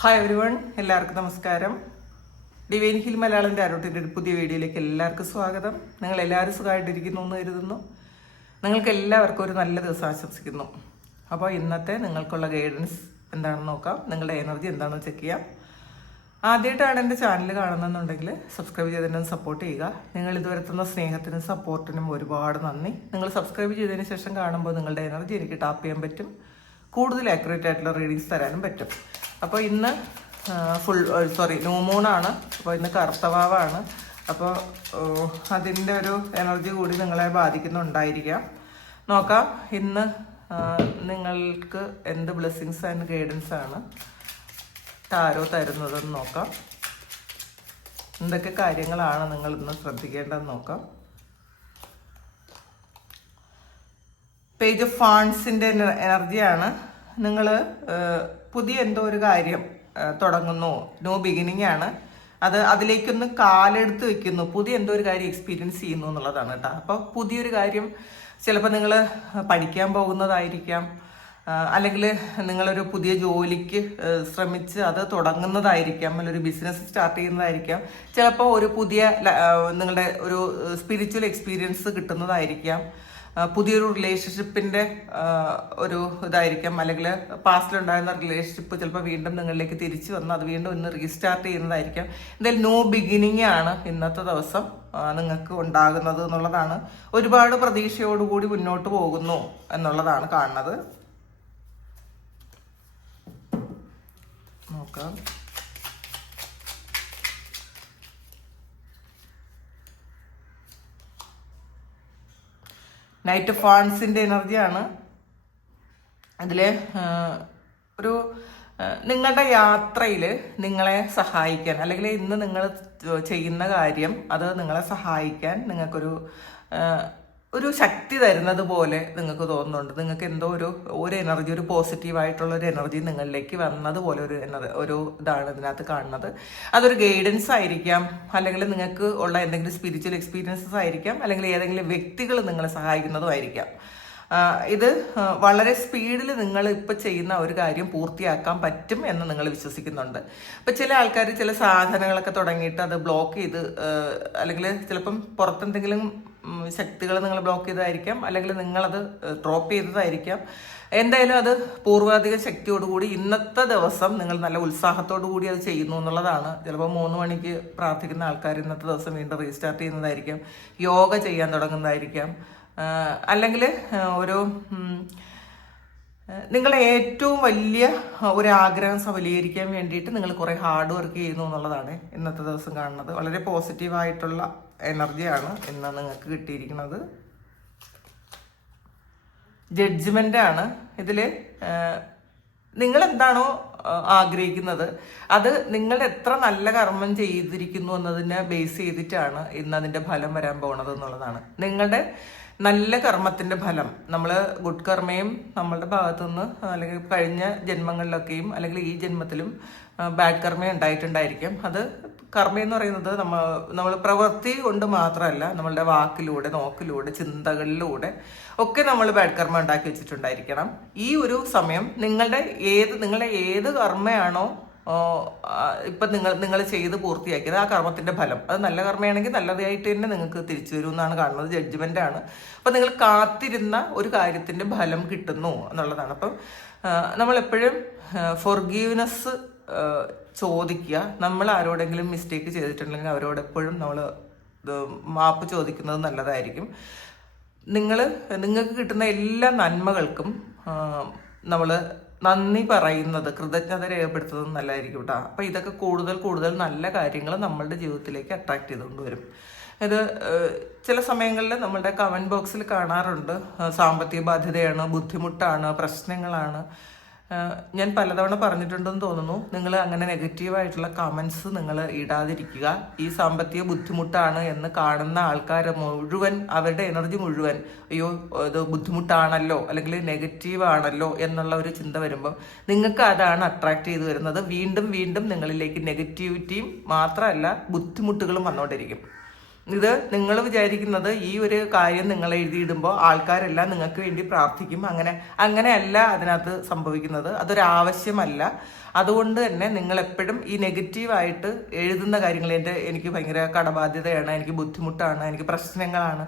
Hi everyone എല്ലാവർക്കും നമസ്കാരം. Divine hill മലയാളന്റെ അരോട്ടിന്റെ ഒരു പുതിയ വീഡിയോയിലേക്ക് എല്ലാവർക്കും സ്വാഗതം. നിങ്ങൾ എല്ലാവരും സുഖമായിട്ടിരിക്കുന്നു എന്ന് കരുതുന്നു. നിങ്ങൾക്ക് എല്ലാവർക്കും ഒരു നല്ല ദിവസം ആശംസിക്കുന്നു. അപ്പോൾ ഇന്നത്തെ നിങ്ങൾക്കുള്ള ഗൈഡൻസ് എന്താണെന്ന് നോക്കാം. നിങ്ങളുടെ എനർജി എന്താണെന്ന് ചെക്ക് ചെയ്യാം. ആദ്യമായിട്ടാണ് എന്റെ ചാനൽ കാണുന്നതെന്നുണ്ടെങ്കിൽ സബ്സ്ക്രൈബ് ചെയ്തതിനും സപ്പോർട്ട് ചെയ്യുക. നിങ്ങൾ ഇതുവരെ തന്ന സ്നേഹത്തിനും സപ്പോർട്ടിനും ഒരുപാട് നന്ദി. നിങ്ങൾ സബ്സ്ക്രൈബ് ചെയ്തതിന് ശേഷം കാണുമ്പോൾ നിങ്ങളുടെ എനർജി എനിക്ക് ടാപ്പ് ചെയ്യാൻ പറ്റും. കൂടുതൽ ആക്യുറേറ്റ് ആയിട്ടുള്ള റീഡിങ്സ് തരാനും പറ്റും. അപ്പോൾ ഇന്ന് ഫുൾ സോറി ന്യൂമൂണാണ് അപ്പോൾ ഇന്ന് കറുത്തവാവാണ് അപ്പോൾ അതിന്റെ ഒരു എനർജി കൂടി നിങ്ങളെ ബാധിക്കുന്നുണ്ടായിരിക്കാം. നോക്കാം ഇന്ന് നിങ്ങൾക്ക് എന്ത് ബ്ലെസ്സിങ്സ് ആൻഡ് ഗൈഡൻസ് ആണ് താരോ തരുന്നതെന്ന് നോക്കാം. എന്തൊക്കെ കാര്യങ്ങളാണ് നിങ്ങൾ ഇന്ന് ശ്രദ്ധിക്കേണ്ടതെന്ന് നോക്കാം. പേജ് ഓഫ് ഫാൺസിന്റെ എനർജിയാണ്. നിങ്ങൾ പുതിയ എന്തോ ഒരു കാര്യം തുടങ്ങുന്നു. ന്യൂ ബിഗിനിങ് ആണ്. അത് അതിലേക്കൊന്ന് കാലെടുത്ത് വെക്കുന്നു. പുതിയ എന്തോ ഒരു കാര്യം എക്സ്പീരിയൻസ് ചെയ്യുന്നു എന്നുള്ളതാണ് കേട്ടോ. അപ്പോൾ പുതിയൊരു കാര്യം ചിലപ്പോൾ നിങ്ങൾ പഠിക്കാൻ പോകുന്നതായിരിക്കാം. അല്ലെങ്കിൽ നിങ്ങളൊരു പുതിയ ജോലിക്ക് ശ്രമിച്ച് അത് തുടങ്ങുന്നതായിരിക്കാം. അല്ലെങ്കിൽ ഒരു ബിസിനസ് സ്റ്റാർട്ട് ചെയ്യുന്നതായിരിക്കാം. ചിലപ്പോൾ ഒരു പുതിയ നിങ്ങളുടെ ഒരു സ്പിരിച്വൽ എക്സ്പീരിയൻസ് കിട്ടുന്നതായിരിക്കാം. പുതിയൊരു റിലേഷൻഷിപ്പിന്റെ ഒരു ഇതായിരിക്കാം. അല്ലെങ്കിൽ പാസ്റ്റിലുണ്ടായിരുന്ന റിലേഷൻഷിപ്പ് ചിലപ്പോൾ വീണ്ടും നിങ്ങളിലേക്ക് തിരിച്ചു വന്ന് അത് വീണ്ടും ഇന്ന് റീസ്റ്റാർട്ട് ചെയ്യുന്നതായിരിക്കാം. എന്തായാലും നോ ബിഗിനിങ് ആണ് ഇന്നത്തെ ദിവസം നിങ്ങൾക്ക് ഉണ്ടാകുന്നത് എന്നുള്ളതാണ്. ഒരുപാട് പ്രതീക്ഷയോടുകൂടി മുന്നോട്ട് പോകുന്നു എന്നുള്ളതാണ് കാണുന്നത്. നോക്കാം. നൈറ്റ് ഫാൺസിന്റെ എനർജിയാണ്. അതിൽ ഒരു നിങ്ങളുടെ യാത്രയിൽ നിങ്ങളെ സഹായിക്കാൻ അല്ലെങ്കിൽ ഇന്ന് നിങ്ങൾ ചെയ്യുന്ന കാര്യം അത് നിങ്ങളെ സഹായിക്കാൻ നിങ്ങൾക്കൊരു ഒരു ശക്തി തരുന്നത് പോലെ നിങ്ങൾക്ക് തോന്നുന്നുണ്ട്. നിങ്ങൾക്ക് എന്തോ ഒരു ഒരു എനർജി ഒരു പോസിറ്റീവായിട്ടുള്ള ഒരു എനർജി നിങ്ങളിലേക്ക് വന്നതുപോലെ ഒരു എനർജി ഒരു ഇതാണ് ഇതിനകത്ത് കാണുന്നത്. അതൊരു ഗൈഡൻസ് ആയിരിക്കാം. അല്ലെങ്കിൽ നിങ്ങൾക്ക് ഉള്ള എന്തെങ്കിലും സ്പിരിച്വൽ എക്സ്പീരിയൻസസ് ആയിരിക്കാം. അല്ലെങ്കിൽ ഏതെങ്കിലും വ്യക്തികൾ നിങ്ങളെ സഹായിക്കുന്നതും ആയിരിക്കാം. ഇത് വളരെ സ്പീഡിൽ നിങ്ങൾ ഇപ്പം ചെയ്യുന്ന ഒരു കാര്യം പൂർത്തിയാക്കാൻ പറ്റും എന്ന് നിങ്ങൾ വിശ്വസിക്കുന്നുണ്ട്. ഇപ്പം ചില ആൾക്കാർ ചില സാധനങ്ങളൊക്കെ തുടങ്ങിയിട്ട് അത് ബ്ലോക്ക് ചെയ്ത് അല്ലെങ്കിൽ ചിലപ്പം പുറത്തെന്തെങ്കിലും ശക്തികൾ നിങ്ങൾ ബ്ലോക്ക് ചെയ്തതായിരിക്കാം. അല്ലെങ്കിൽ നിങ്ങളത് ഡ്രോപ്പ് ചെയ്തതായിരിക്കാം. എന്തായാലും അത് പൂർവാധിക ശക്തിയോടുകൂടി ഇന്നത്തെ ദിവസം നിങ്ങൾ നല്ല ഉത്സാഹത്തോടു കൂടി അത് ചെയ്യുന്നു എന്നുള്ളതാണ്. ചിലപ്പോൾ മൂന്ന് മണിക്ക് പ്രാർത്ഥിക്കുന്ന ആൾക്കാർ ഇന്നത്തെ ദിവസം വീണ്ടും റീസ്റ്റാർട്ട് ചെയ്യുന്നതായിരിക്കാം. യോഗ ചെയ്യാൻ തുടങ്ങുന്നതായിരിക്കാം. അല്ലെങ്കിൽ ഒരു നിങ്ങളെ ഏറ്റവും വലിയ ഒരു ആഗ്രഹം സഫലീകരിക്കാൻ വേണ്ടിയിട്ട് നിങ്ങൾ കുറേ ഹാർഡ് വർക്ക് ചെയ്യുന്നു എന്നുള്ളതാണ് ഇന്നത്തെ ദിവസം കാണുന്നത്. വളരെ പോസിറ്റീവായിട്ടുള്ള എനർജിയാണ് ഇന്ന് നിങ്ങൾക്ക് കിട്ടിയിരിക്കുന്നത്. ജഡ്ജ്മെന്റ് ആണ്. ഇതിൽ നിങ്ങൾ എന്താണോ ആഗ്രഹിക്കുന്നത്. അത് നിങ്ങൾ എത്ര നല്ല കർമ്മം ചെയ്തിരിക്കുന്നു എന്നതിനെ ബേസ് ചെയ്തിട്ടാണ് ഇന്ന് അതിന്റെ ഫലം വരാൻ പോണത് എന്നുള്ളതാണ്. നിങ്ങളുടെ നല്ല കർമ്മത്തിന്റെ ഫലം നമ്മൾ ഗുഡ് കർമ്മയും നമ്മളുടെ ഭാഗത്തു നിന്ന് അല്ലെങ്കിൽ കഴിഞ്ഞ ജന്മങ്ങളിലൊക്കെയും അല്ലെങ്കിൽ ഈ ജന്മത്തിലും ബാഡ് കർമ്മയും ഉണ്ടായിട്ടുണ്ടായിരിക്കും. അത് കർമ്മ എന്ന് പറയുന്നത് നമ്മൾ നമ്മൾ പ്രവൃത്തി കൊണ്ട് മാത്രമല്ല നമ്മളുടെ വാക്കിലൂടെ നോക്കിലൂടെ ചിന്തകളിലൂടെ ഒക്കെ നമ്മൾ ബാഡ് കർമ്മ ഉണ്ടാക്കി വെച്ചിട്ടുണ്ടായിരിക്കണം. ഈ ഒരു സമയം നിങ്ങളുടെ ഏത് നിങ്ങളുടെ ഏത് കർമ്മയാണോ ഇപ്പൊ നിങ്ങൾ നിങ്ങൾ ചെയ്ത് പൂർത്തിയാക്കിയത് ആ കർമ്മത്തിന്റെ ഫലം. അത് നല്ല കർമ്മയാണെങ്കിൽ നല്ലതായിട്ട് തന്നെ നിങ്ങൾക്ക് തിരിച്ചു വരും എന്നാണ് കാണുന്നത്. ജഡ്ജ്മെന്റ് ആണ്. അപ്പൊ നിങ്ങൾ കാത്തിരുന്ന ഒരു കാര്യത്തിന്റെ ഫലം കിട്ടുന്നു എന്നുള്ളതാണ്. അപ്പം നമ്മൾ എപ്പോഴും ഫൊർഗീവ്നെസ് ചോദിക്കുക. നമ്മൾ ആരോടെങ്കിലും മിസ്റ്റേക്ക് ചെയ്തിട്ടുണ്ടെങ്കിൽ അവരോടെപ്പോഴും നമ്മൾ മാപ്പ് ചോദിക്കുന്നത് നല്ലതായിരിക്കും. നിങ്ങൾ നിങ്ങൾക്ക് കിട്ടുന്ന എല്ലാ നന്മകൾക്കും നമ്മൾ നന്ദി പറയുന്നത് കൃതജ്ഞത രേഖപ്പെടുത്തുന്നത് നല്ലതായിരിക്കും കേട്ടോ അപ്പോൾ ഇതൊക്കെ കൂടുതൽ കൂടുതൽ നല്ല കാര്യങ്ങൾ നമ്മളുടെ ജീവിതത്തിലേക്ക് അട്രാക്ട് ചെയ്തുകൊണ്ട് വരും. ഇത് ചില സമയങ്ങളിൽ നമ്മളുടെ കമന്റ് ബോക്സിൽ കാണാറുണ്ട്. സാമ്പത്തിക ബാധ്യതയാണ് ബുദ്ധിമുട്ടാണ് പ്രശ്നങ്ങളാണ്. ഞാൻ പലതവണ പറഞ്ഞിട്ടുണ്ടെന്ന് തോന്നുന്നു. നിങ്ങൾ അങ്ങനെ നെഗറ്റീവായിട്ടുള്ള കമൻസ് നിങ്ങൾ ഇടാതിരിക്കുക. ഈ സാമ്പത്തിക ബുദ്ധിമുട്ടാണ് എന്ന് കാണുന്ന ആൾക്കാർ മുഴുവൻ അവരുടെ എനർജി മുഴുവൻ അയ്യോ ഇത് ബുദ്ധിമുട്ടാണല്ലോ അല്ലെങ്കിൽ നെഗറ്റീവ് ആണല്ലോ എന്നുള്ള ഒരു ചിന്ത വരുമ്പോൾ നിങ്ങൾക്ക് അതാണ് അട്രാക്ട് ചെയ്ത് വരുന്നത്. വീണ്ടും വീണ്ടും നിങ്ങളിലേക്ക് നെഗറ്റിവിറ്റിയും മാത്രമല്ല ബുദ്ധിമുട്ടുകളും വന്നുകൊണ്ടിരിക്കും. ഇത് നിങ്ങൾ വിചാരിക്കുന്നത് ഈ ഒരു കാര്യം നിങ്ങൾ എഴുതിയിടുമ്പോൾ ആൾക്കാരെല്ലാം നിങ്ങൾക്ക് വേണ്ടി പ്രാർത്ഥിക്കും. അങ്ങനെ അങ്ങനെയല്ല അതിനകത്ത് സംഭവിക്കുന്നത്. അതൊരാവശ്യമല്ല അതുകൊണ്ട് തന്നെ നിങ്ങൾ എപ്പോഴും ഈ നെഗറ്റീവായിട്ട് എഴുതുന്ന കാര്യങ്ങൾ എന്റെ എനിക്ക് ഭയങ്കര കടബാധ്യതയാണ് എനിക്ക് ബുദ്ധിമുട്ടാണ് എനിക്ക് പ്രശ്നങ്ങളാണ്.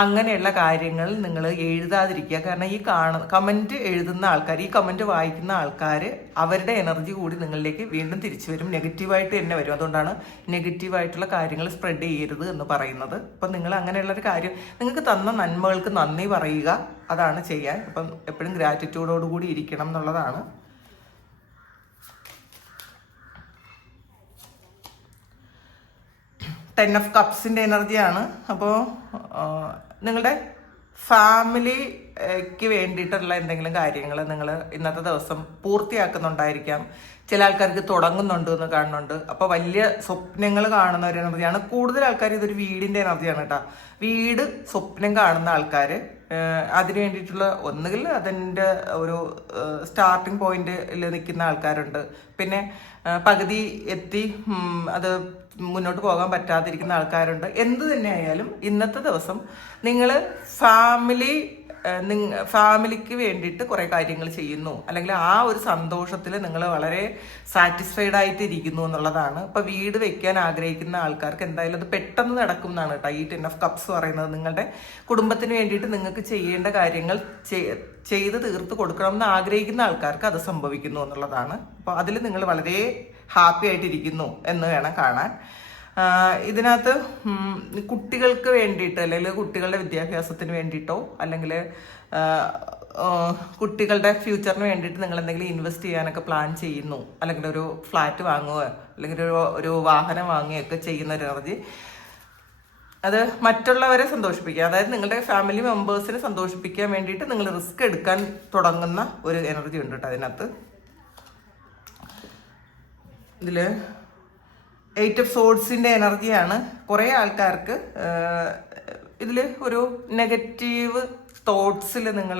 അങ്ങനെയുള്ള കാര്യങ്ങൾ നിങ്ങൾ എഴുതാതിരിക്കുക. കാരണം ഈ കാണ കമന്റ് എഴുതുന്ന ആൾക്കാർ ഈ കമന്റ് വായിക്കുന്ന ആൾക്കാർ അവരുടെ എനർജി കൂടി നിങ്ങളിലേക്ക് വീണ്ടും തിരിച്ചു വരും. നെഗറ്റീവായിട്ട് തന്നെ വരും. അതുകൊണ്ടാണ് നെഗറ്റീവായിട്ടുള്ള കാര്യങ്ങൾ സ്പ്രെഡ് ചെയ്യരുത് എന്ന് പറയുന്നത്. അപ്പം നിങ്ങൾ അങ്ങനെയുള്ളൊരു കാര്യം നിങ്ങൾക്ക് തന്ന നന്മകൾക്ക് നന്ദി പറയുക. അതാണ് ചെയ്യാൻ. അപ്പം എപ്പോഴും ഗ്രാറ്റിറ്റ്യൂഡോടുകൂടി ഇരിക്കണം എന്നുള്ളതാണ്. ടെൻ ഓഫ് കപ്സിന്റെ എനർജിയാണ് അപ്പോൾ നിങ്ങളുടെ ഫാമിലിക്ക് വേണ്ടിയിട്ടുള്ള എന്തെങ്കിലും കാര്യങ്ങൾ നിങ്ങൾ ഇന്നത്തെ ദിവസം പൂർത്തിയാക്കുന്നുണ്ടായിരിക്കാം. ചില ആൾക്കാർക്ക് തുടങ്ങുന്നുണ്ട് എന്ന് കാണുന്നുണ്ട്. അപ്പോൾ വലിയ സ്വപ്നങ്ങൾ കാണുന്ന ഒരു എനർജിയാണ് കൂടുതൽ ആൾക്കാർ ഇതൊരു വീടിന്റെ എനർജിയാണ് കേട്ടോ. വീട് സ്വപ്നം കാണുന്ന ആൾക്കാർ അതിന് വേണ്ടിയിട്ടുള്ള ഒന്നുകിൽ അതിന്റെ ഒരു സ്റ്റാർട്ടിങ് പോയിന്റിൽ നിൽക്കുന്ന ആൾക്കാരുണ്ട്. പിന്നെ പകുതി എത്തി അത് മുന്നോട്ട് പോകാൻ പറ്റാതിരിക്കുന്ന ആൾക്കാരുണ്ട്. എന്ത് തന്നെ ആയാലും ഇന്നത്തെ ദിവസം നിങ്ങൾ ഫാമിലി ഫാമിലിക്ക് വേണ്ടിയിട്ട് കുറേ കാര്യങ്ങൾ ചെയ്യുന്നു. അല്ലെങ്കിൽ ആ ഒരു സന്തോഷത്തിൽ നിങ്ങൾ വളരെ സാറ്റിസ്ഫൈഡ് ആയിട്ട് ഇരിക്കുന്നു എന്നുള്ളതാണ്. ഇപ്പൊ വീട് വെക്കാൻ ആഗ്രഹിക്കുന്ന ആൾക്കാർക്ക് എന്തായാലും അത് പെട്ടെന്ന് നടക്കും എന്നാണ് കേട്ടോ ഈ ടെൻ ഓഫ് കപ്സ് പറയുന്നത്. നിങ്ങളുടെ കുടുംബത്തിന് വേണ്ടിയിട്ട് നിങ്ങൾക്ക് ചെയ്യേണ്ട കാര്യങ്ങൾ ചെയ്- ചെയ്ത് തീർത്ത് കൊടുക്കണം എന്ന് ആഗ്രഹിക്കുന്ന ആൾക്കാർക്ക് അത് സംഭവിക്കുന്നു എന്നുള്ളതാണ്. അപ്പോൾ അതിൽ നിങ്ങൾ വളരെ ഹാപ്പി ആയിട്ടിരിക്കുന്നു എന്ന് വേണം കാണാൻ. ഇതിനകത്ത് കുട്ടികൾക്ക് വേണ്ടിയിട്ട് അല്ലെങ്കിൽ കുട്ടികളുടെ വിദ്യാഭ്യാസത്തിന് വേണ്ടിയിട്ടോ അല്ലെങ്കിൽ കുട്ടികളുടെ ഫ്യൂച്ചറിന് വേണ്ടിയിട്ട് നിങ്ങൾ എന്തെങ്കിലും ഇൻവെസ്റ്റ് ചെയ്യാനൊക്കെ പ്ലാൻ ചെയ്യുന്നു. അല്ലെങ്കിൽ ഒരു ഫ്ലാറ്റ് വാങ്ങുക അല്ലെങ്കിൽ ഒരു ഒരു വാഹനം വാങ്ങുകയൊക്കെ ചെയ്യുന്ന ഒരു എനർജി. അത് മറ്റുള്ളവരെ സന്തോഷിപ്പിക്കുക. അതായത് നിങ്ങളുടെ ഫാമിലി മെമ്പേഴ്സിനെ സന്തോഷിപ്പിക്കാൻ വേണ്ടിയിട്ട് നിങ്ങൾ റിസ്ക് എടുക്കാൻ തുടങ്ങുന്ന ഒരു എനർജി ഉണ്ട് കേട്ടോ അതിനകത്ത്. ഇതിൽ എയ്റ്റ് ഓഫ് സോഡ്സിന്റെ എനർജിയാണ് കുറേ ആൾക്കാർക്ക് ഇതിൽ ഒരു നെഗറ്റീവ് തോട്ട്സിൽ നിങ്ങൾ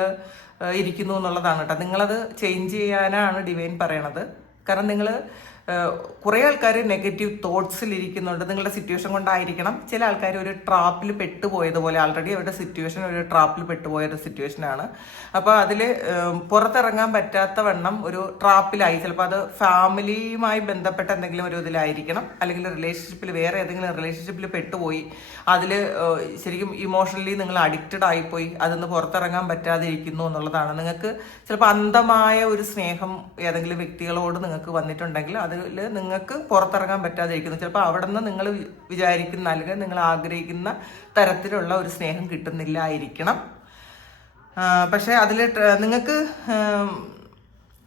ഇരിക്കുന്നു എന്നുള്ളതാണ് കേട്ടോ. നിങ്ങളത് ചേഞ്ച് ചെയ്യാനാണ് ഡിവൈൻ പറയണത്. കാരണം നിങ്ങൾ കുറേ ആൾക്കാർ നെഗറ്റീവ് തോട്ട്സിൽ ഇരിക്കുന്നുണ്ട്. നിങ്ങളുടെ സിറ്റുവേഷൻ കൊണ്ടായിരിക്കണം. ചില ആൾക്കാർ ഒരു ട്രാപ്പിൽ പെട്ടുപോയതുപോലെ ആൾറെഡി അവരുടെ സിറ്റുവേഷൻ ഒരു ട്രാപ്പിൽ പെട്ടുപോയ ഒരു സിറ്റുവേഷനാണ് അപ്പോൾ അതിൽ പുറത്തിറങ്ങാൻ പറ്റാത്ത വണ്ണം ഒരു ട്രാപ്പിലായി ചിലപ്പോൾ അത് ഫാമിലിയുമായി ബന്ധപ്പെട്ട എന്തെങ്കിലും ഒരു ഇതിലായിരിക്കണം. അല്ലെങ്കിൽ റിലേഷൻഷിപ്പിൽ വേറെ ഏതെങ്കിലും റിലേഷൻഷിപ്പിൽ പെട്ടുപോയി. അതിൽ ശരിക്കും ഇമോഷണലി നിങ്ങൾ അഡിക്റ്റഡ് ആയിപ്പോയി. അതിന്ന് പുറത്തിറങ്ങാൻ പറ്റാതിരിക്കുന്നു എന്നുള്ളതാണ്. നിങ്ങൾക്ക് ചിലപ്പോൾ അന്ധമായ ഒരു സ്നേഹം ഏതെങ്കിലും വ്യക്തികളോട് നിങ്ങൾക്ക് വന്നിട്ടുണ്ടെങ്കിൽ അതിൽ നിങ്ങൾക്ക് പുറത്തിറങ്ങാൻ പറ്റാതെ ഇരിക്കുന്നു ചിലപ്പോൾ അവിടെ നിന്ന് നിങ്ങൾ വിചാരിക്കുന്ന അല്ലെങ്കിൽ നിങ്ങൾ ആഗ്രഹിക്കുന്ന തരത്തിലുള്ള ഒരു സ്നേഹം കിട്ടുന്നില്ലായിരിക്കണം. പക്ഷേ അതിൽ നിങ്ങൾക്ക്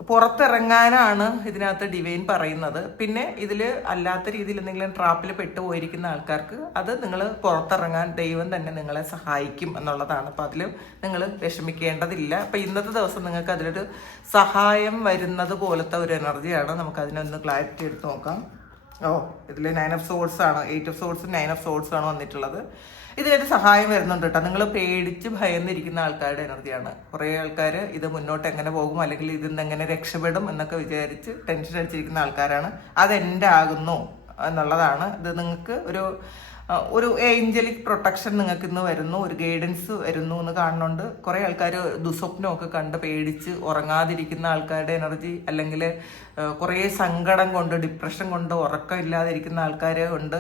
പുറത്തിറങ്ങാനാണ് ഇതിനകത്ത് ഡിവൈൻ പറയുന്നത്. പിന്നെ ഇതിൽ അല്ലാത്ത രീതിയിൽ എന്തെങ്കിലും ട്രാപ്പിൽ പെട്ടുപോയിരിക്കുന്ന ആൾക്കാർക്ക് അത് നിങ്ങൾ പുറത്തിറങ്ങാൻ ദൈവം തന്നെ നിങ്ങളെ സഹായിക്കും എന്നുള്ളതാണ്. അപ്പോൾ അതിൽ നിങ്ങൾ വിഷമിക്കേണ്ടതില്ല. അപ്പോൾ ഇന്നത്തെ ദിവസം നിങ്ങൾക്ക് അതിലൊരു സഹായം വരുന്നത് പോലത്തെ ഒരു എനർജിയാണ്. നമുക്ക് അതിനൊന്ന് ക്ലാരിറ്റി എടുത്ത് നോക്കാം. ഓ ഇതിൽ നയൻ ഓഫ് സോഡ്സ് ആണ്. Eight of swords nine of swords ആണ് വന്നിട്ടുള്ളത്. ഇതിനൊരു സഹായം വരുന്നുണ്ട് കേട്ടോ. നിങ്ങൾ പേടിച്ച് ഭയന്നിരിക്കുന്ന ആൾക്കാരുടെ എനർജിയാണ്. കുറേ ആൾക്കാർ ഇത് മുന്നോട്ട് എങ്ങനെ പോകും അല്ലെങ്കിൽ ഇതിൽ നിന്ന് എങ്ങനെ രക്ഷപ്പെടും എന്നൊക്കെ വിചാരിച്ച് ടെൻഷൻ അടിച്ചിരിക്കുന്ന ആൾക്കാരാണ്. അതെന്റെ ആകുന്നു എന്നുള്ളതാണ്. ഇത് നിങ്ങൾക്ക് ഒരു ഒരു ഏഞ്ചലിക് പ്രൊട്ടക്ഷൻ നിങ്ങൾക്ക് ഇന്ന് വരുന്നു ഒരു ഗൈഡൻസ് വരുന്നു എന്ന് കാണുന്നുണ്ട്. കുറേ ആൾക്കാർ ദുസ്വപ്നമൊക്കെ കണ്ട് പേടിച്ച് ഉറങ്ങാതിരിക്കുന്ന ആൾക്കാരുടെ എനർജി അല്ലെങ്കിൽ കുറേ സങ്കടം കൊണ്ട് ഡിപ്രഷൻ കൊണ്ട് ഉറക്കം ഇല്ലാതിരിക്കുന്ന ആൾക്കാരെ ഉണ്ട്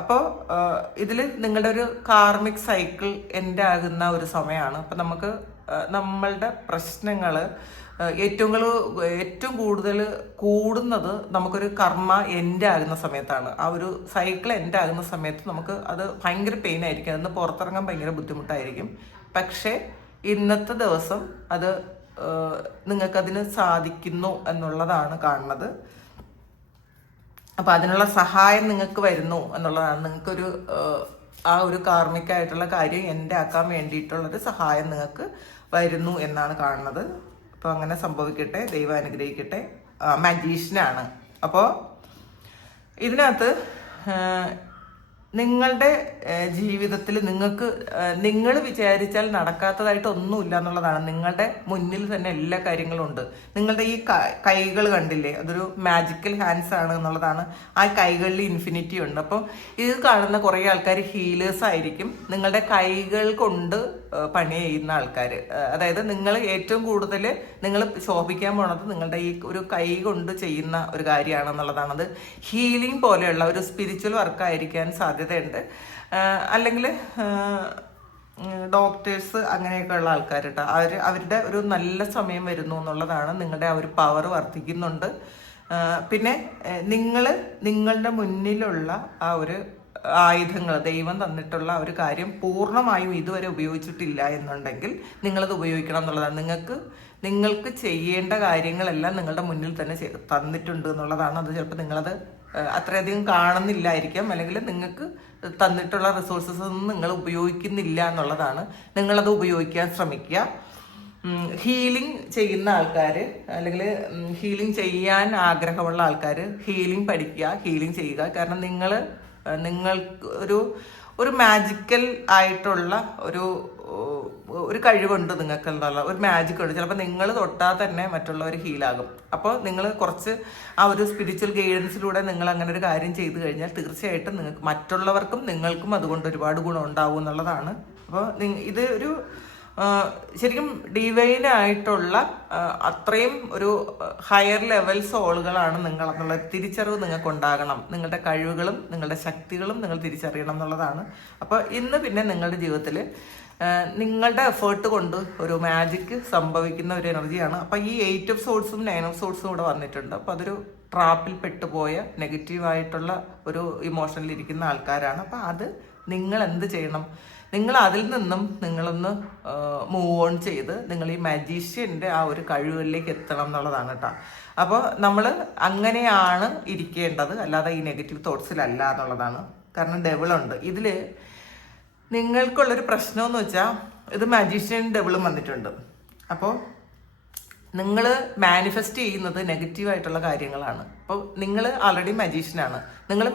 അപ്പോൾ ഇതിൽ നിങ്ങളുടെ ഒരു കാർമിക് സൈക്കിൾ എൻഡ് ആകുന്ന ഒരു സമയമാണ് അപ്പം നമുക്ക് നമ്മളുടെ പ്രശ്നങ്ങൾ ഏറ്റവും ഏറ്റവും കൂടുതൽ കൂടുന്നത് നമുക്കൊരു കർമ്മ എൻഡ് ആകുന്ന സമയത്താണ്. ആ ഒരു സൈക്കിൾ എൻഡ് ആകുന്ന സമയത്ത് നമുക്ക് അത് ഭയങ്കര പെയിൻ ആയിരിക്കും അതിന് പുറത്തിറങ്ങാൻ ഭയങ്കര ബുദ്ധിമുട്ടായിരിക്കും. പക്ഷേ ഇന്നത്തെ ദിവസം അത് നിങ്ങൾക്കതിന് സാധിക്കുന്നു എന്നുള്ളതാണ് കാണുന്നത്. അപ്പൊ അതിനുള്ള സഹായം നിങ്ങൾക്ക് വരുന്നു എന്നുള്ളതാണ്. നിങ്ങൾക്കൊരു ആ ഒരു കാർമികമായിട്ടുള്ള കാര്യം എന്റെ ആക്കാൻ വേണ്ടിയിട്ടുള്ളൊരു സഹായം നിങ്ങൾക്ക് വരുന്നു എന്നാണ് കാണുന്നത്. അപ്പോൾ അങ്ങനെ സംഭവിക്കട്ടെ ദൈവം അനുഗ്രഹിക്കട്ടെ. മജീഷ്യനാണ്. അപ്പോൾ ഇതിനകത്ത് നിങ്ങളുടെ ജീവിതത്തിൽ നിങ്ങൾക്ക് നിങ്ങൾ വിചാരിച്ചാൽ നടക്കാത്തതായിട്ട് ഒന്നുമില്ല എന്നുള്ളതാണ്. നിങ്ങളുടെ മുന്നിൽ തന്നെ എല്ലാ കാര്യങ്ങളും ഉണ്ട്. നിങ്ങളുടെ ഈ കൈകൾ കണ്ടില്ലേ? അതൊരു മാജിക്കൽ ഹാൻഡ്സ് ആണ് എന്നുള്ളതാണ്. ആ കൈകളിൽ ഇൻഫിനിറ്റി ഉണ്ട്. അപ്പോൾ ഇത് കാണുന്ന കുറേ ആൾക്കാർ ഹീലേഴ്സ് ആയിരിക്കും. നിങ്ങളുടെ കൈകൾ കൊണ്ട് പണി ചെയ്യുന്ന ആൾക്കാർ അതായത് നിങ്ങൾ ഏറ്റവും കൂടുതൽ നിങ്ങൾ ശോഭിക്കാൻ പോണത് നിങ്ങളുടെ ഈ ഒരു കൈ കൊണ്ട് ചെയ്യുന്ന ഒരു കാര്യമാണെന്നുള്ളതാണ് അത് ഹീലിംഗ് പോലെയുള്ള ഒരു സ്പിരിച്വൽ വർക്ക് ആയിരിക്കാൻ സാധ്യതയുണ്ട്. അല്ലെങ്കിൽ ഡോക്ടേഴ്സ് അങ്ങനെയൊക്കെ ഉള്ള ആൾക്കാർ കേട്ടോ അവർ അവരുടെ ഒരു നല്ല സമയം വരുന്നു എന്നുള്ളതാണ് നിങ്ങളുടെ ആ ഒരു പവർ വർദ്ധിക്കുന്നുണ്ട്. പിന്നെ നിങ്ങൾ നിങ്ങളുടെ മുന്നിലുള്ള ആ ഒരു ആയുധങ്ങൾ ദൈവം തന്നിട്ടുള്ള ഒരു കാര്യം പൂർണമായും ഇതുവരെ ഉപയോഗിച്ചിട്ടില്ല എന്നുണ്ടെങ്കിൽ നിങ്ങളത് ഉപയോഗിക്കണം എന്നുള്ളതാണ്. നിങ്ങൾക്ക് നിങ്ങൾക്ക് ചെയ്യേണ്ട കാര്യങ്ങളെല്ലാം നിങ്ങളുടെ മുന്നിൽ തന്നെ തന്നിട്ടുണ്ട് എന്നുള്ളതാണ്. അത് ചിലപ്പോൾ നിങ്ങളത് അത്രയധികം കാണുന്നില്ലായിരിക്കാം. അല്ലെങ്കിൽ നിങ്ങൾക്ക് തന്നിട്ടുള്ള റിസോഴ്സസ് ഒന്നും നിങ്ങൾ ഉപയോഗിക്കുന്നില്ല എന്നുള്ളതാണ്. നിങ്ങളത് ഉപയോഗിക്കാൻ ശ്രമിക്കുക. ഹീലിംഗ് ചെയ്യുന്ന ആൾക്കാർ അല്ലെങ്കിൽ ഹീലിംഗ് ചെയ്യാൻ ആഗ്രഹമുള്ള ആൾക്കാർ ഹീലിംഗ് പഠിക്കുക ഹീലിംഗ് ചെയ്യുക. കാരണം നിങ്ങൾ നിങ്ങൾക്ക് ഒരു ഒരു മാജിക്കൽ ആയിട്ടുള്ള ഒരു ഒരു കഴിവുണ്ട് നിങ്ങൾക്ക് എന്നുള്ള ഒരു മാജിക് ഉണ്ട്. ചിലപ്പോൾ നിങ്ങൾ തൊട്ടാൽ തന്നെ മറ്റുള്ളവർ ഹീലാകും അപ്പോൾ നിങ്ങൾ കുറച്ച് ആ ഒരു സ്പിരിച്വൽ ഗൈഡൻസിലൂടെ നിങ്ങൾ അങ്ങനെ ഒരു കാര്യം ചെയ്തു കഴിഞ്ഞാൽ തീർച്ചയായിട്ടും നിങ്ങൾക്ക് മറ്റുള്ളവർക്കും നിങ്ങൾക്കും അതുകൊണ്ട് ഒരുപാട് ഗുണം ഉണ്ടാവും എന്നുള്ളതാണ്. അപ്പോൾ ഇത് ഒരു ശരിക്കും ഡിവൈനായിട്ടുള്ള അത്രയും ഒരു ഹയർ ലെവൽ സോളുകളാണ് നിങ്ങൾ എന്നുള്ള തിരിച്ചറിവ് നിങ്ങൾക്ക് ഉണ്ടാകണം നിങ്ങളുടെ കഴിവുകളും നിങ്ങളുടെ ശക്തികളും നിങ്ങൾ തിരിച്ചറിയണം എന്നുള്ളതാണ്. അപ്പോൾ ഇന്ന് പിന്നെ നിങ്ങളുടെ ജീവിതത്തിൽ നിങ്ങളുടെ എഫേർട്ട് കൊണ്ട് ഒരു മാജിക്ക് സംഭവിക്കുന്ന ഒരു എനർജിയാണ് അപ്പോൾ ഈ എയ്റ്റ് ഓഫ് സോഡ്സും നയൻ ഓഫ് സോഡ്സും കൂടെ വന്നിട്ടുണ്ട്. അപ്പോൾ അതൊരു ട്രാപ്പിൽ പെട്ടുപോയ നെഗറ്റീവായിട്ടുള്ള ഒരു ഇമോഷനിൽ ഇരിക്കുന്ന ആൾക്കാരാണ്. അപ്പോൾ അത് നിങ്ങൾ എന്ത് ചെയ്യണം? നിങ്ങൾ അതിൽ നിന്നും നിങ്ങളൊന്ന് മൂവ് ഓൺ ചെയ്ത് നിങ്ങൾ ഈ മജീഷ്യന്റെ ആ ഒരു കഴിവുകളിലേക്ക് എത്തണം എന്നുള്ളതാണ് കേട്ടോ. അപ്പോൾ നമ്മൾ അങ്ങനെയാണ് ഇരിക്കേണ്ടത്. അല്ലാതെ ഈ നെഗറ്റീവ് തോട്ട്സിലല്ല എന്നുള്ളതാണ്. കാരണം ഡെവിളുണ്ട് ഇതിൽ നിങ്ങൾക്കുള്ളൊരു പ്രശ്നമെന്ന് വെച്ചാൽ ഇത് മജീഷ്യൻ ഡെവിളും വന്നിട്ടുണ്ട്. അപ്പോൾ നിങ്ങൾ മാനിഫെസ്റ്റ് ചെയ്യുന്നത് നെഗറ്റീവായിട്ടുള്ള കാര്യങ്ങളാണ്. അപ്പോൾ നിങ്ങൾ ആൾറെഡി മജീഷ്യനാണ് നിങ്ങൾ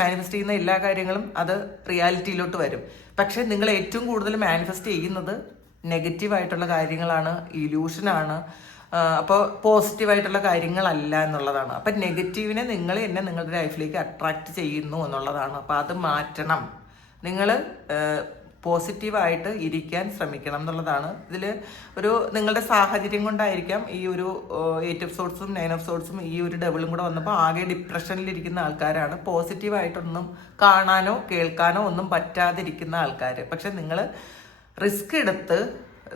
മാനിഫെസ്റ്റ് ചെയ്യുന്ന എല്ലാ കാര്യങ്ങളും അത് റിയാലിറ്റിയിലോട്ട് വരും. പക്ഷേ നിങ്ങൾ ഏറ്റവും കൂടുതൽ മാനിഫെസ്റ്റ് ചെയ്യുന്നത് നെഗറ്റീവായിട്ടുള്ള കാര്യങ്ങളാണ് ഇല്യൂഷനാണ് അപ്പോൾ പോസിറ്റീവായിട്ടുള്ള കാര്യങ്ങളല്ല എന്നുള്ളതാണ്. അപ്പം നെഗറ്റീവിനെ നിങ്ങൾ എന്നെ നിങ്ങളുടെ ലൈഫിലേക്ക് അട്രാക്റ്റ് ചെയ്യുന്നു എന്നുള്ളതാണ്. അപ്പോൾ അത് മാറ്റണം. നിങ്ങൾ പോസിറ്റീവായിട്ട് ഇരിക്കാൻ ശ്രമിക്കണം എന്നുള്ളതാണ്. ഇതിൽ ഒരു നിങ്ങളുടെ സാഹചര്യം കൊണ്ടായിരിക്കാം ഈ ഒരു എയ്റ്റ് ഓഫ് സോട്ട്സും നയൻ ഓഫ് സോട്ട്സും ഈ ഒരു ഡബിളും കൂടെ വന്നപ്പോൾ ആകെ ഡിപ്രഷനിലിരിക്കുന്ന ആൾക്കാരാണ്. പോസിറ്റീവായിട്ടൊന്നും കാണാനോ കേൾക്കാനോ ഒന്നും പറ്റാതിരിക്കുന്ന ആൾക്കാർ പക്ഷെ നിങ്ങൾ റിസ്ക് എടുത്ത്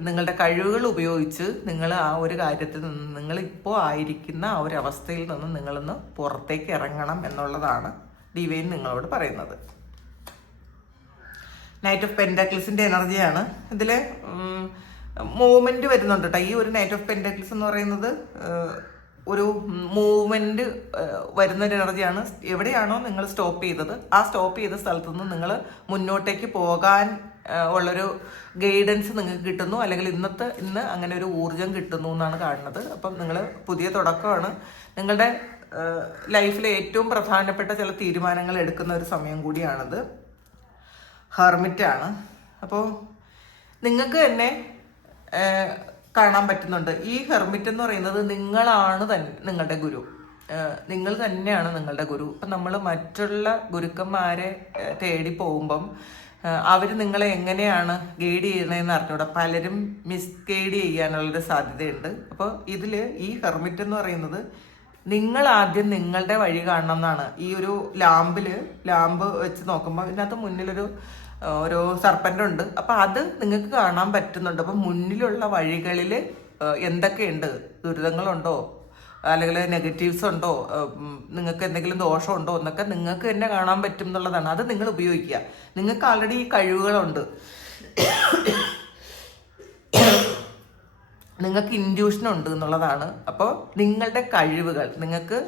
നിങ്ങളുടെ കഴിവുകൾ ഉപയോഗിച്ച് നിങ്ങൾ ആ ഒരു കാര്യത്തിൽ നിന്ന് നിങ്ങൾ ഇപ്പോൾ ആയിരിക്കുന്ന ആ ഒരു അവസ്ഥയിൽ നിന്ന് നിങ്ങളൊന്ന് പുറത്തേക്ക് ഇറങ്ങണം എന്നുള്ളതാണ് ഡിവൈൻ നിങ്ങളോട് പറയുന്നത്. നൈറ്റ് ഓഫ് പെൻഡാക്ലിസിന്റെ എനർജിയാണ്. ഇതിൽ മൂവ്മെന്റ് വരുന്നുണ്ട് കേട്ടോ ഈ ഒരു നൈറ്റ് ഓഫ് പെൻഡാക്കിൾസ് എന്ന് പറയുന്നത് ഒരു മൂവ്മെന്റ് വരുന്ന ഒരു എനർജിയാണ്. എവിടെയാണോ നിങ്ങൾ സ്റ്റോപ്പ് ചെയ്തത്. ആ സ്റ്റോപ്പ് ചെയ്ത സ്ഥലത്തു നിന്ന് നിങ്ങൾ മുന്നോട്ടേക്ക് പോകാൻ ഉള്ളൊരു ഗൈഡൻസ് നിങ്ങൾക്ക് കിട്ടുന്നു. അല്ലെങ്കിൽ ഇന്നത്തെ ഇന്ന് അങ്ങനെ ഒരു ഊർജം കിട്ടുന്നു എന്നാണ് കാണുന്നത്. അപ്പം നിങ്ങൾ പുതിയ തുടക്കമാണ്. നിങ്ങളുടെ ലൈഫിലെ ഏറ്റവും പ്രധാനപ്പെട്ട ചില തീരുമാനങ്ങൾ എടുക്കുന്ന ഒരു സമയം കൂടിയാണിത്. ഹെർമിറ്റാണ്. അപ്പോൾ നിങ്ങൾക്ക് തന്നെ കാണാൻ പറ്റുന്നുണ്ട്. ഈ ഹെർമിറ്റ് എന്ന് പറയുന്നത് നിങ്ങളാണ് തന്നെ നിങ്ങളുടെ ഗുരു. നിങ്ങൾ തന്നെയാണ് നിങ്ങളുടെ ഗുരു. അപ്പം നമ്മൾ മറ്റുള്ള ഗുരുക്കന്മാരെ തേടി പോകുമ്പം അവർ നിങ്ങളെ എങ്ങനെയാണ് ഗൈഡ് ചെയ്യുന്നതെന്ന് അറിഞ്ഞൂടെ. പലരും മിസ് ഗൈഡ് ചെയ്യാനുള്ളൊരു സാധ്യതയുണ്ട്. അപ്പോൾ ഇതിൽ ഈ ഹെർമിറ്റ് എന്ന് പറയുന്നത് നിങ്ങൾ ആദ്യം നിങ്ങളുടെ വഴി കാണണം എന്നാണ്. ഈ ഒരു ലാമ്പിൽ ലാമ്പ് വെച്ച് നോക്കുമ്പോൾ ഇതിനകത്ത് മുന്നിലൊരു ഒരു സർപ്പന്റ് ഉണ്ട് അപ്പം അത് നിങ്ങൾക്ക് കാണാൻ പറ്റുന്നുണ്ട്. അപ്പം മുന്നിലുള്ള വഴികളിൽ എന്തൊക്കെയുണ്ട്? ദുരിതങ്ങളുണ്ടോ? അല്ലെങ്കിൽ നെഗറ്റീവ്സ് ഉണ്ടോ? നിങ്ങൾക്ക് എന്തെങ്കിലും ദോഷമുണ്ടോ? എന്നൊക്കെ നിങ്ങൾക്ക് തന്നെ കാണാൻ പറ്റും എന്നുള്ളതാണ്. അത് നിങ്ങൾ ഉപയോഗിക്കുക. നിങ്ങൾക്ക് ആൾറെഡി ഈ കഴിവുകളുണ്ട്. നിങ്ങൾക്ക് ഇൻഡ്യൂഷൻ ഉണ്ട് എന്നുള്ളതാണ്. അപ്പോൾ നിങ്ങളുടെ കഴിവുകൾ നിങ്ങൾക്ക്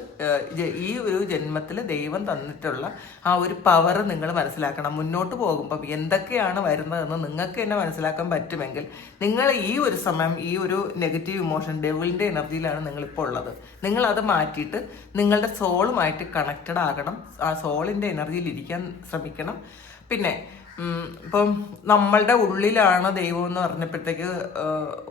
ഈ ഒരു ജന്മത്തിൽ ദൈവം തന്നിട്ടുള്ള ആ ഒരു പവർ നിങ്ങൾ മനസ്സിലാക്കണം. മുന്നോട്ട് പോകുമ്പം എന്തൊക്കെയാണ് വരുന്നതെന്ന് നിങ്ങൾക്ക് തന്നെ മനസ്സിലാക്കാൻ പറ്റുമെങ്കിൽ നിങ്ങൾ ഈ ഒരു സമയം ഈ ഒരു നെഗറ്റീവ് ഇമോഷൻ ഡെവിളിന്റെ എനർജിയിലാണ് നിങ്ങളിപ്പോൾ ഉള്ളത്. നിങ്ങൾ അത് മാറ്റിയിട്ട് നിങ്ങളുടെ സോളുമായിട്ട് കണക്റ്റഡ് ആകണം. ആ സോളിന്റെ എനർജിയിൽ ഇരിക്കാൻ ശ്രമിക്കണം. പിന്നെ ഇപ്പം നമ്മളുടെ ഉള്ളിലാണ് ദൈവം എന്ന് പറഞ്ഞപ്പോഴത്തേക്ക്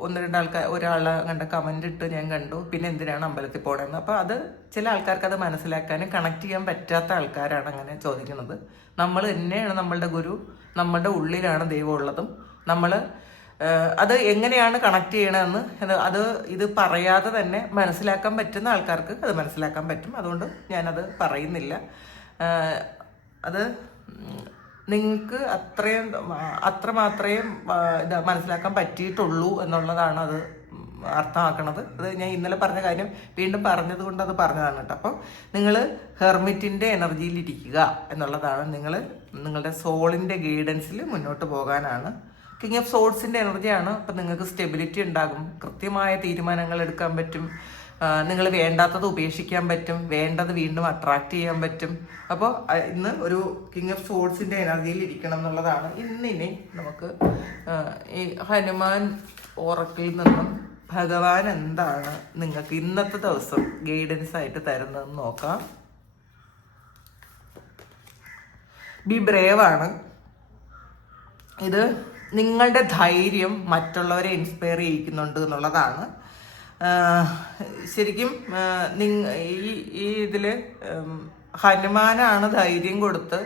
ഒന്ന് രണ്ട് ആൾക്കാർ ഒരാളെ കണ്ട കമന്റ് ഇട്ട് ഞാൻ കണ്ടു. പിന്നെ എന്തിനാണ് അമ്പലത്തിൽ പോകണമെന്ന് അപ്പോൾ അത് ചില ആൾക്കാർക്ക് അത് മനസ്സിലാക്കാനും കണക്ട് ചെയ്യാൻ പറ്റാത്ത ആൾക്കാരാണ് അങ്ങനെ ചോദിക്കുന്നത്. നമ്മൾ തന്നെയാണ് നമ്മളുടെ ഗുരു. നമ്മളുടെ ഉള്ളിലാണ് ദൈവം ഉള്ളതും. നമ്മൾ അത് എങ്ങനെയാണ് കണക്ട് ചെയ്യണമെന്ന് അത് ഇത് പറയാതെ തന്നെ മനസ്സിലാക്കാൻ പറ്റുന്ന ആൾക്കാർക്ക് അത് മനസ്സിലാക്കാൻ പറ്റും. അതുകൊണ്ട് ഞാനത് പറയുന്നില്ല. അത് നിങ്ങൾക്ക് അത്രയും അത്ര മാത്രമേ മനസ്സിലാക്കാൻ പറ്റിയിട്ടുള്ളൂ എന്നുള്ളതാണ് അത് അർത്ഥമാക്കണത്. അത് ഞാൻ ഇന്നലെ പറഞ്ഞ കാര്യം വീണ്ടും പറഞ്ഞത് കൊണ്ട് അത് പറഞ്ഞതാണ് കേട്ടോ. അപ്പോൾ നിങ്ങൾ ഹെർമിറ്റിന്റെ എനർജിയിൽ ഇരിക്കുക എന്നുള്ളതാണ് നിങ്ങൾ നിങ്ങളുടെ സോളിന്റെ ഗൈഡൻസിൽ മുന്നോട്ട് പോകാനാണ്. കിങ് ഓഫ് സോൾസിന്റെ എനർജിയാണ്. അപ്പം നിങ്ങൾക്ക് സ്റ്റെബിലിറ്റി ഉണ്ടാകും. കൃത്യമായ തീരുമാനങ്ങൾ എടുക്കാൻ പറ്റും. നിങ്ങൾ വേണ്ടാത്തത് ഉപേക്ഷിക്കാൻ പറ്റും വേണ്ടത് വീണ്ടും അട്രാക്ട് ചെയ്യാൻ പറ്റും. അപ്പോൾ ഇന്ന് ഒരു കിങ് ഓഫ് സോൾസിന്റെ എനർജിയിൽ ഇരിക്കണം എന്നുള്ളതാണ്. ഇന്നിനി നമുക്ക് ഈ ഹനുമാൻ ഓറക്കിൽ നിന്നും ഭഗവാൻ എന്താണ് നിങ്ങൾക്ക് ഇന്നത്തെ ദിവസം ഗൈഡൻസ് ആയിട്ട് തരുന്നതെന്ന് നോക്കാം. ബി ബ്രേവ് ആണ്. ഇത് നിങ്ങളുടെ ധൈര്യം മറ്റുള്ളവരെ ഇൻസ്പയർ ചെയ്യിക്കുന്നുണ്ട് എന്നുള്ളതാണ്. ശരിക്കും ഈ ഈ ഇതിൽ ഹനുമാനാണ് ധൈര്യം കൊടുത്ത്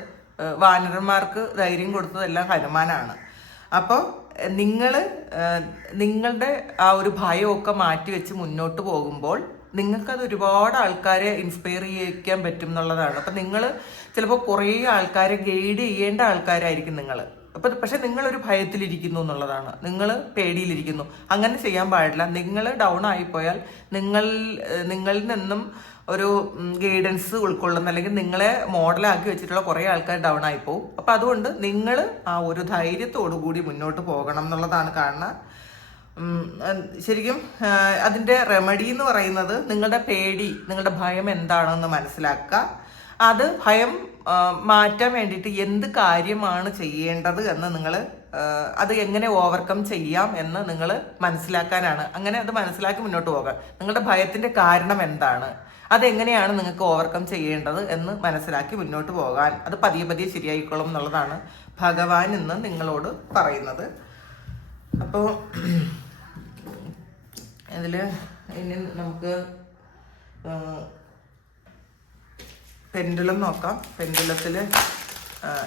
വാനരന്മാർക്ക് ധൈര്യം കൊടുത്തതെല്ലാം ഹനുമാനാണ്. അപ്പോൾ നിങ്ങൾ നിങ്ങളുടെ ആ ഒരു ഭയമൊക്കെ മാറ്റി വെച്ച് മുന്നോട്ട് പോകുമ്പോൾ നിങ്ങൾക്കത് ഒരുപാട് ആൾക്കാരെ ഇൻസ്പയർ ചെയ്യിക്കാൻ പറ്റും എന്നുള്ളതാണ്. അപ്പം നിങ്ങൾ ചിലപ്പോൾ കുറേ ആൾക്കാരെ ഗൈഡ് ചെയ്യേണ്ട ആൾക്കാരായിരിക്കും നിങ്ങൾ അപ്പം പക്ഷെ നിങ്ങളൊരു ഭയത്തിലിരിക്കുന്നു എന്നുള്ളതാണ്. നിങ്ങൾ പേടിയിലിരിക്കുന്നു. അങ്ങനെ ചെയ്യാൻ പാടില്ല. നിങ്ങൾ ഡൗൺ ആയിപ്പോയാൽ നിങ്ങൾ നിങ്ങളിൽ നിന്നും ഒരു ഗൈഡൻസ് ഉൾക്കൊള്ളുന്ന അല്ലെങ്കിൽ നിങ്ങളെ മോഡലാക്കി വെച്ചിട്ടുള്ള കുറേ ആൾക്കാർ ഡൗൺ ആയിപ്പോവും. അപ്പം അതുകൊണ്ട് നിങ്ങൾ ആ ഒരു ധൈര്യത്തോടു കൂടി മുന്നോട്ട് പോകണം എന്നുള്ളതാണ് കാണുന്നത് ശരിക്കും അതിന്റെ റെമഡി എന്ന് പറയുന്നത് നിങ്ങളുടെ പേടി നിങ്ങളുടെ ഭയം എന്താണെന്ന് മനസ്സിലാക്കുക. അത് ഭയം മാറ്റാൻ വേണ്ടിയിട്ട് എന്ത് കാര്യമാണ് ചെയ്യേണ്ടത് എന്ന് നിങ്ങൾ അത് എങ്ങനെ ഓവർകം ചെയ്യാം എന്ന് നിങ്ങൾ മനസ്സിലാക്കാനാണ്. അങ്ങനെ അത് മനസ്സിലാക്കി മുന്നോട്ട് പോകാം നിങ്ങളുടെ ഭയത്തിന്റെ കാരണം എന്താണ്? അതെങ്ങനെയാണ് നിങ്ങൾക്ക് ഓവർകം ചെയ്യേണ്ടത് എന്ന് മനസ്സിലാക്കി മുന്നോട്ട് പോകാൻ. അത് പതിയെ പതിയെ ശരിയായിക്കോളും എന്നുള്ളതാണ് ഭഗവാൻ ഇന്ന് നിങ്ങളോട് പറയുന്നത്. അപ്പോൾ ഇതിൽ ഇനി നമുക്ക് പെൻഡുലം നോക്കാം. പെൻഡുലത്തിൽ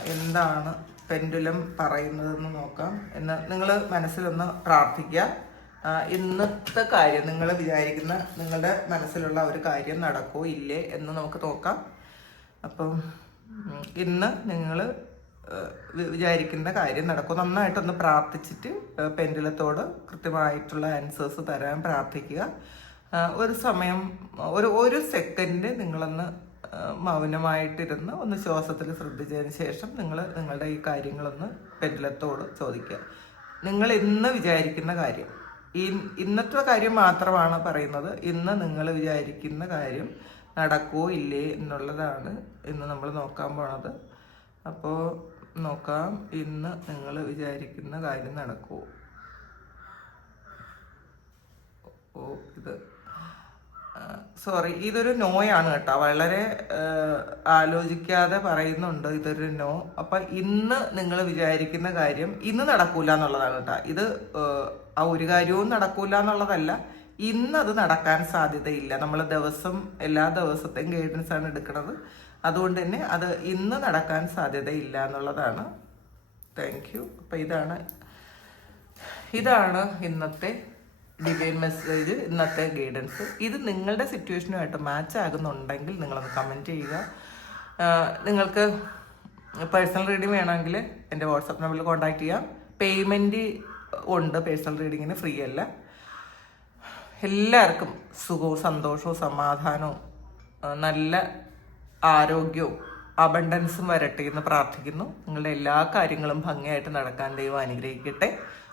എന്താണ് പെൻഡുലം പറയുന്നതെന്ന് നോക്കാം. എന്ന് നിങ്ങൾ മനസ്സിലൊന്ന് പ്രാർത്ഥിക്കുക. ഇന്നത്തെ കാര്യം നിങ്ങൾ വിചാരിക്കുന്ന നിങ്ങളുടെ മനസ്സിലുള്ള ഒരു കാര്യം നടക്കോ ഇല്ലേ എന്ന് നമുക്ക് നോക്കാം. അപ്പം ഇന്ന് നിങ്ങൾ വിചാരിക്കുന്ന കാര്യം നടക്കും? നന്നായിട്ടൊന്ന് പ്രാർത്ഥിച്ചിട്ട് പെൻഡുലത്തോട് കൃത്യമായിട്ടുള്ള ആൻസേഴ്സ് തരാൻ പ്രാർത്ഥിക്കുക. ഒരു സമയം ഒരു ഒരു സെക്കൻഡ് നിങ്ങളൊന്ന് മൗനമായിട്ടിരുന്ന് ഒന്ന് ശ്വാസത്തിൽ ശ്രദ്ധിച്ചതിന് ശേഷം നിങ്ങൾ നിങ്ങളുടെ ഈ കാര്യങ്ങളൊന്ന് പെൻഡുലത്തോട് ചോദിക്കുക. നിങ്ങൾ ഇന്ന് വിചാരിക്കുന്ന കാര്യം ഈ ഇന്നത്തെ കാര്യം മാത്രമാണ് പറയുന്നത്. ഇന്ന് നിങ്ങൾ വിചാരിക്കുന്ന കാര്യം നടക്കുമോ ഇല്ലേ എന്നുള്ളതാണ് ഇന്ന് നമ്മൾ നോക്കാൻ പോണത്. അപ്പോൾ നോക്കാം ഇന്ന് നിങ്ങൾ വിചാരിക്കുന്ന കാര്യം നടക്കുമോ ഓ ഇത് സോറി ഇതൊരു നോയാണ് കേട്ടോ. വളരെ ആലോചിക്കാതെ പറയുന്നുണ്ട് ഇതൊരു നോ. അപ്പൊ ഇന്ന് നിങ്ങൾ വിചാരിക്കുന്ന കാര്യം ഇന്ന് നടക്കൂല എന്നുള്ളതാണ് കേട്ടോ. ഇത് ആ, ഒരു കാര്യവും നടക്കൂല എന്നുള്ളതല്ല. അത് നടക്കാൻ സാധ്യതയില്ല. നമ്മൾ ദിവസം എല്ലാ ദിവസത്തെയും ഗൈഡൻസ് ആണ് എടുക്കുന്നത് അതുകൊണ്ട് തന്നെ അത് ഇന്ന് നടക്കാൻ സാധ്യതയില്ല എന്നുള്ളതാണ്. താങ്ക് യു അപ്പം ഇതാണ് ഇതാണ് ഇന്നത്തെ ഡിവൈൻ മെസ്സേജ് ഇന്നത്തെ ഗൈഡൻസ്. ഇത് നിങ്ങളുടെ സിറ്റുവേഷനുമായിട്ട് മാച്ച് ആകുന്നുണ്ടെങ്കിൽ നിങ്ങളൊന്ന് കമന്റ് ചെയ്യുക. നിങ്ങൾക്ക് പേഴ്സണൽ റീഡിംഗ് വേണമെങ്കിൽ എന്റെ വാട്സപ്പ് നമ്പറിൽ കോൺടാക്ട് ചെയ്യാം. പേയ്മെന്റ് ഉണ്ട് പേഴ്സണൽ റീഡിങ്ങിന് ഫ്രീ അല്ല. എല്ലാവർക്കും സുഖവും സന്തോഷവും സമാധാനവും നല്ല ആരോഗ്യവും അബണ്ടൻസും വരട്ടെ എന്ന് പ്രാർത്ഥിക്കുന്നു. നിങ്ങളുടെ എല്ലാ കാര്യങ്ങളും ഭംഗിയായിട്ട് നടക്കാൻ ദൈവം അനുഗ്രഹിക്കട്ടെ.